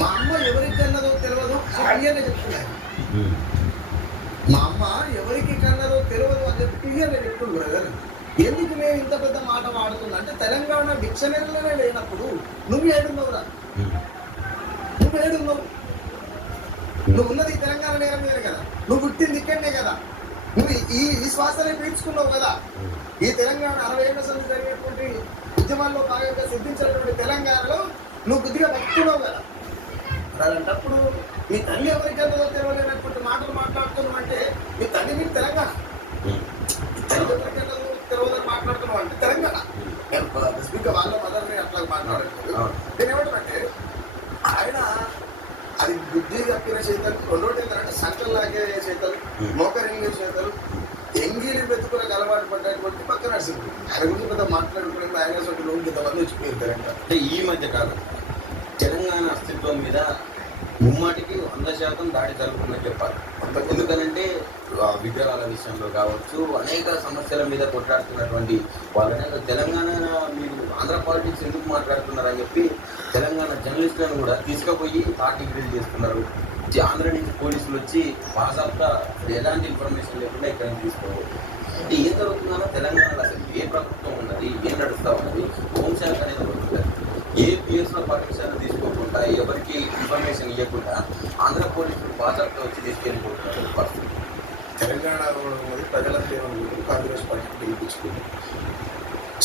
మా అమ్మ ఎవరికి అన్నదో తెలియదు క్లియర్గా చెప్తున్నారు. మా అమ్మ ఎవరికి కన్నదో తెలియదు అని చెప్పి క్లియర్గా చెప్తుంది బ్రదర్. ఎందుకు నేను ఇంత పెద్ద మాట వాడుతున్నా అంటే తెలంగాణ డిక్షనరీలోనే లేనప్పుడు నువ్వు ఏడున్నావురా? నువ్వు ఏడున్నావు? నువ్వు ఉన్నది తెలంగాణ నేరం మీద కదా, నువ్వు పుట్టింది ఇక్కడనే కదా, నువ్వు ఈ శ్వాసనే పీల్చుకున్నావు కదా. ఈ తెలంగాణ 60 ఏళ్ల సంది జరిగేటువంటి ఉద్యమాల్లో భాగంగా సిద్ధించినటువంటి తెలంగాణలో నువ్వు బుద్ధిగా బతుకున్నావు కదా. అలాంటప్పుడు మీ తల్లి ఎవరికైనా తెలవలేనటువంటి మాటలు మాట్లాడుతున్నావు అంటే మీ తల్లి మీరు తెలంగాణ, తల్లి ఎవరికైనా తెలవదని మాట్లాడుతున్నావు అంటే తెలంగాణ. స్పీకర్ వాళ్ళ మదర్ని అట్లా మాట్లాడలేదు. నేను ఏమంటానంటే ఆయన అది బుద్ధి తప్పిన చేతలు, రెండోటి ఏంటంటే సంకల్ లాగే చేతలు, మోకరింగే చేతలు, ఎంగిలి వెతుకులకు అలవాటు పడ్డటువంటి పక్క నడిచింది. ఆయన గురించి పెద్ద మాట్లాడుకునే ఆయన లోన్ ఇంతమంది వచ్చిపోయింది తెలంగాణ. అంటే ఈ మధ్య కాలం తెలంగాణ అస్తిత్వం మీద ముమ్మాటికి 100% దాడి జరుగుతుందని చెప్పాలి. ఎందుకనంటే విగ్రహాల విషయంలో కావచ్చు, అనేక సమస్యల మీద కొట్లాడుతున్నటువంటి వాళ్ళని తెలంగాణ మీరు ఆంధ్ర పాలిటిక్స్ ఎందుకు మాట్లాడుతున్నారని చెప్పి తెలంగాణ జర్నలిస్టులను కూడా తీసుకుపోయి పార్టీ రిలీజ్ చేస్తున్నారు. ఆంధ్ర నుంచి పోలీసులు వచ్చి బాజాబ్తా ఎలాంటి ఇన్ఫర్మేషన్ లేకుండా ఇక్కడ నుంచి తీసుకోవాలి. అంటే ఏం జరుగుతున్నారో తెలంగాణలో అసలు ఏ ప్రభుత్వం ఉన్నది, ఏం నడుస్తూ ఉన్నది, హోంశాఖ అనేది ఉంటుంది. ఏ పిఎస్లో పర్మిషన్ తీసుకోకుండా, ఎవరికి ఇన్ఫర్మేషన్ ఇవ్వకుండా ఆంధ్ర పోలీసులు బాజాబ్తా వచ్చి తీసుకెళ్ళిపోతున్నారు పరిస్థితి. తెలంగాణలో ప్రజల సేవలు కాంగ్రెస్ పార్టీ గెలిపించుకుంది.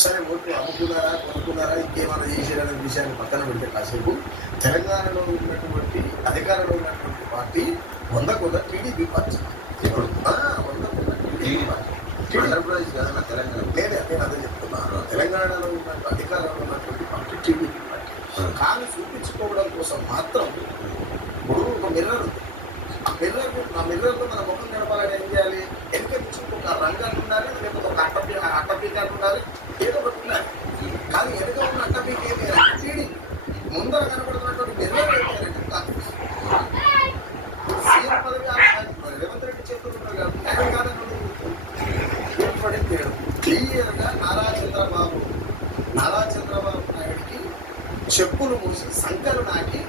సరే ఓట్లు అమ్ముకున్నారా, కొనుక్కున్నారా, ఇంకేమైనా చేసేదనే విషయాన్ని పక్కన పెడితే కాసేపు తెలంగాణలో ఉన్నటువంటి అధికారంలో ఉన్నటువంటి పార్టీ 100 టీడీపీ పార్టీ. ఇప్పుడు 100 టీడీపీ పార్టీ. ఆంధ్రప్రదేశ్ కదా తెలంగాణ. నేను అదే చెప్తున్నాను. తెలంగాణలో ఉన్న అధికారంలో ఉన్నటువంటి పార్టీ టీడీపీ పార్టీ. కానీ చూపించుకోవడం కోసం మాత్రం ఇప్పుడు ఒక మిర్రర్ ఉంది. ఆ మిర్రర్లో మన ముఖం నడపాలని ఏం చేయాలి? వెనక నుంచి ఒక రంగాన్ని ఉండాలి, లేకపోతే ఒక అట్టపీకాలు ఉండాలి, ఏదో ఒకటి ఉండాలి. కానీ వెనుక ఉన్న అట్టపీక ఏమి టీడీ, ముందర కనబడుతున్నటువంటి మిర్రర్ ఏమి కాంగ్రెస్. సీఎం పదవి రేవంత్ రెడ్డి చేస్తున్నారు కాబట్టి ఆయన కాదని క్లియర్గా నారా చంద్రబాబు నాయుడికి చెప్పులు మూసి సంకలు నాకి